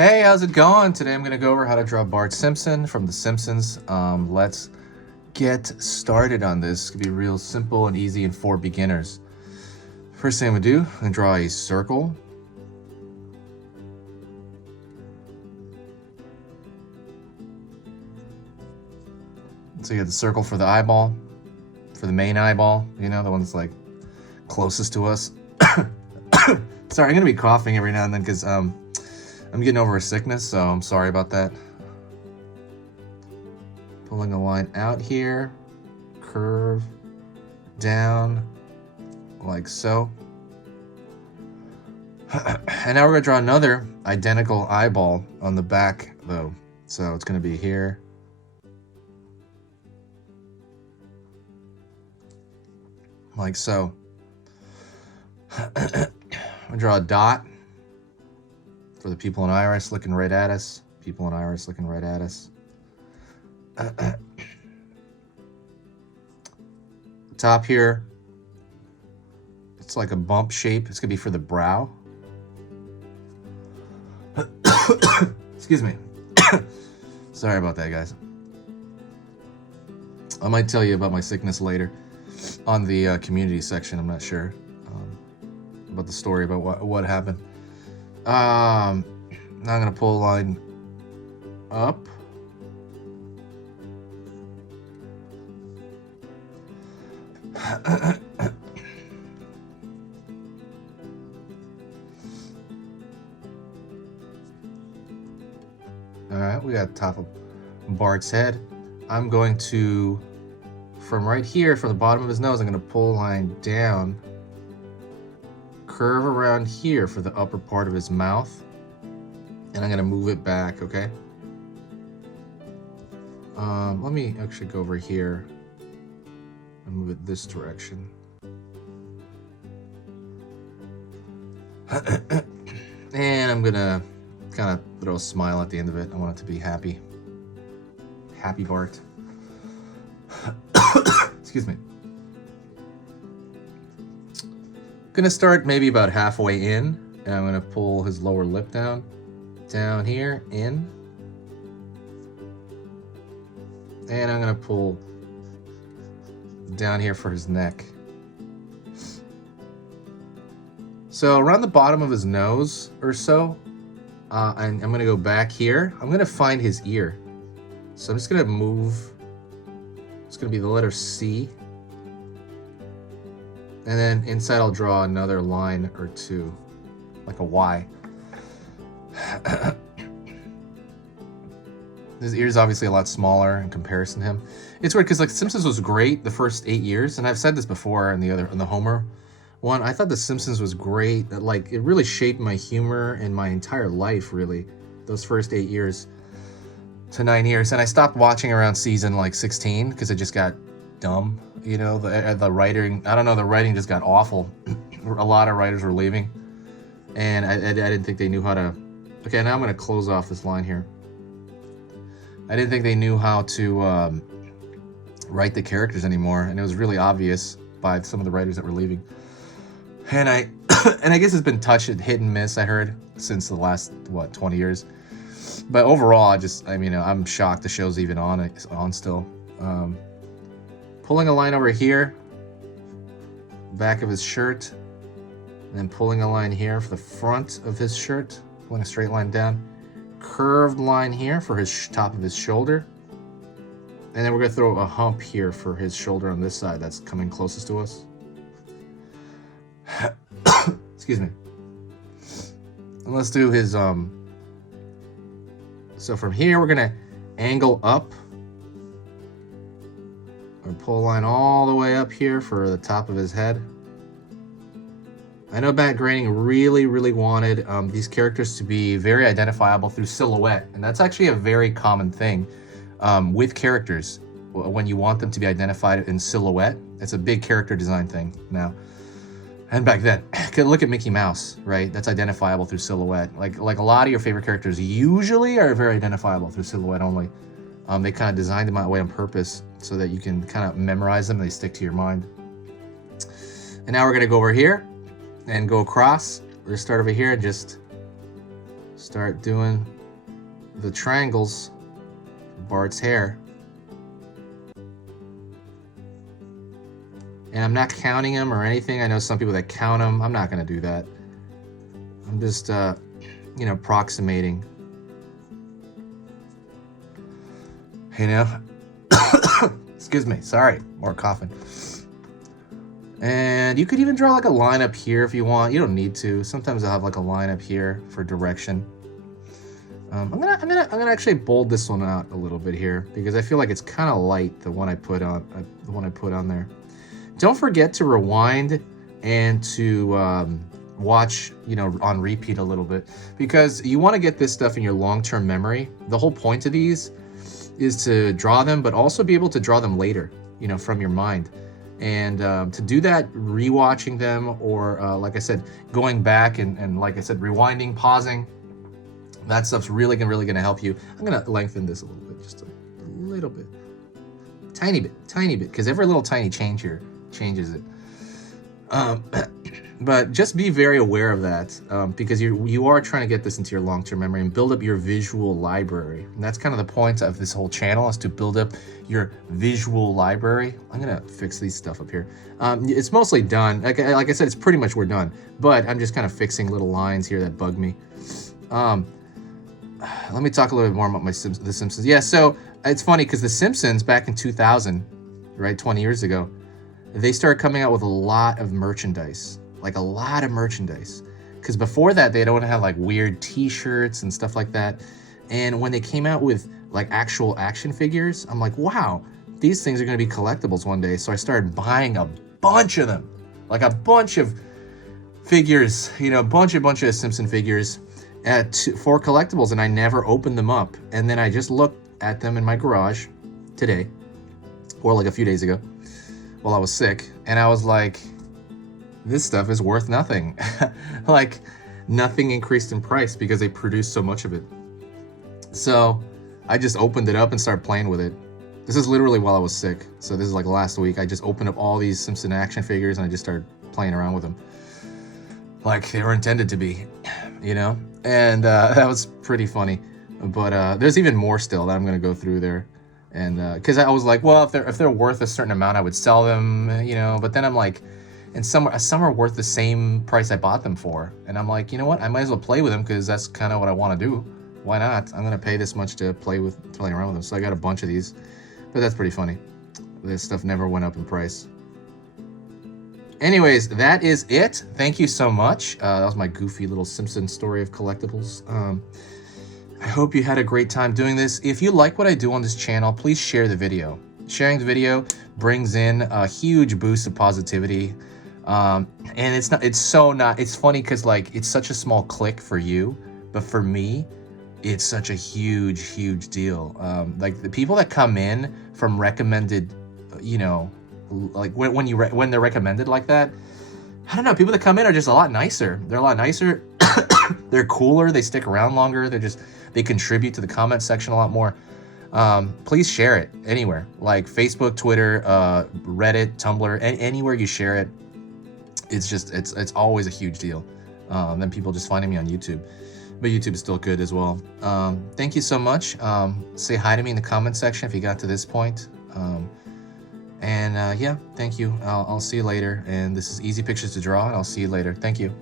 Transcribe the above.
Hey, how's it going? Today I'm going to go over how to draw Bart Simpson from The Simpsons. Let's get started on this. It's going to be real simple and easy and for beginners. First thing I'm going to do, I'm going to draw a circle. So you have the circle for the eyeball, for the main eyeball, you know, the one that's like closest to us. Sorry, I'm going to be coughing every now and then because I'm getting over a sickness, so I'm sorry about that. Pulling a line out here, curve down like so. And now we're going to draw another identical eyeball on the back though. So it's going to be here. Like so. I'm going to draw a dot for the people in Iris looking right at us. People in Iris looking right at us. Top here, it's like a bump shape. It's gonna be for the brow. Excuse me. Sorry about that, guys. I might tell you about my sickness later on the community section. I'm not sure about the story about what happened. Now I'm gonna pull a line up. Alright, we got the top of Bart's head. I'm going to, from right here, from the bottom of his nose, I'm going to pull a line down, curve around here for the upper part of his mouth, and I'm going to move it back, okay? Let me actually go over here and move it this direction. And I'm gonna kind of throw a smile at the end of it. I want it to be happy. Happy Bart. Excuse me. Gonna start maybe about halfway in, and I'm gonna pull his lower lip down here, in. And I'm gonna pull down here for his neck. So around the bottom of his nose or so, and I'm gonna go back here. I'm gonna find his ear. So I'm just gonna move. It's gonna be the letter C. And then inside I'll draw another line or two, like a Y. His ear is obviously a lot smaller in comparison to him. It's weird because like Simpsons was great the first 8 years, and I've said this before in the Homer one. I thought The Simpsons was great. That like it really shaped my humor and my entire life, really, those first 8 years to 9 years. And I stopped watching around season like 16 because it just got dumb. You know, the writing. I don't know. The writing just got awful. A lot of writers were leaving, and I didn't think they knew how to. Okay, now I'm gonna close off this line here. I didn't think they knew how to write the characters anymore, and it was really obvious by some of the writers that were leaving. And I guess it's been touched, hit and miss, I heard, since the last 20 years. But overall, I'm shocked the show's even on still. Pulling a line over here, back of his shirt, and then pulling a line here for the front of his shirt, pulling a straight line down. Curved line here for his top of his shoulder, and then we're gonna throw a hump here for his shoulder on this side that's coming closest to us. Excuse me. And let's do his so from here we're gonna angle up and pull a line all the way up here for the top of his head. I know Matt Groening really wanted these characters to be very identifiable through silhouette, and that's actually a very common thing with characters. When you want them to be identified in silhouette, it's a big character design thing now. And back then, look at Mickey Mouse, right? That's identifiable through silhouette. Like a lot of your favorite characters usually are very identifiable through silhouette only. They kind of designed them that way on purpose so that you can kind of memorize them and they stick to your mind. And now we're gonna go over here and go across. We're gonna start over here and just start doing the triangles for Bart's hair. And I'm not counting them or anything. I know some people that count them. I'm not going to do that. I'm just, you know, approximating. You know? Excuse me. Sorry. More coughing. And you could even draw like a line up here if you want. You don't need to. Sometimes I'll have like a line up here for direction. I'm gonna actually bold this one out a little bit here because I feel like it's kind of light, the one I put on there. Don't forget to rewind and to watch, you know, on repeat a little bit because you want to get this stuff in your long-term memory. The whole point of these is to draw them, but also be able to draw them later, you know, from your mind. And to do that, rewatching them or, like I said, going back and like I said, rewinding, pausing, that stuff's really gonna help you. I'm gonna lengthen this a little bit, just a little bit, tiny bit, because every little tiny change here changes it. But just be very aware of that because you are trying to get this into your long-term memory and build up your visual library. And that's kind of the point of this whole channel, is to build up your visual library. I'm gonna fix these stuff up here. It's mostly done. Like I said, it's pretty much we're done. But I'm just kind of fixing little lines here that bug me. Let me talk a little bit more about the Simpsons. Yeah, so it's funny because the Simpsons back in 2000, right, 20 years ago, they started coming out with a lot of merchandise, like a lot of merchandise. Because before that, they don't have like weird t-shirts and stuff like that. And when they came out with like actual action figures, I'm like, wow, these things are going to be collectibles one day. So I started buying a bunch of them, like a bunch of figures, you know, a bunch of Simpson figures for collectibles. And I never opened them up. And then I just looked at them in my garage today, or like a few days ago, while I was sick, and I was like, this stuff is worth nothing. Like, nothing increased in price because they produced so much of it. So I just opened it up and started playing with it. This is literally while I was sick. So this is like last week. I just opened up all these Simpson action figures and I just started playing around with them like they were intended to be, you know? And that was pretty funny. But there's even more still that I'm gonna go through there. And because I was like, well, if they're worth a certain amount, I would sell them, you know. But then I'm like, and some are worth the same price I bought them for. And I'm like, you know what? I might as well play with them because that's kind of what I want to do. Why not? I'm gonna pay this much to play around with them. So I got a bunch of these, but that's pretty funny. This stuff never went up in price. Anyways, that is it. Thank you so much. That was my goofy little Simpson story of collectibles. I hope you had a great time doing this. If you like what I do on this channel, please share the video. Sharing the video brings in a huge boost of positivity. And it's funny because like it's such a small click for you, but for me, it's such a huge deal. Like the people that come in from recommended, you know, like when they're recommended like that, I don't know, people that come in are just a lot nicer. They're a lot nicer. They're cooler. They stick around longer. They contribute to the comment section a lot more. Please share it anywhere, like Facebook, Twitter, Reddit, Tumblr, anywhere you share it. It's always a huge deal. Then people just finding me on YouTube, but YouTube is still good as well. Thank you so much. Say hi to me in the comment section if you got to this point. Yeah, thank you. I'll see you later. And this is Easy Pictures to Draw, and I'll see you later. Thank you.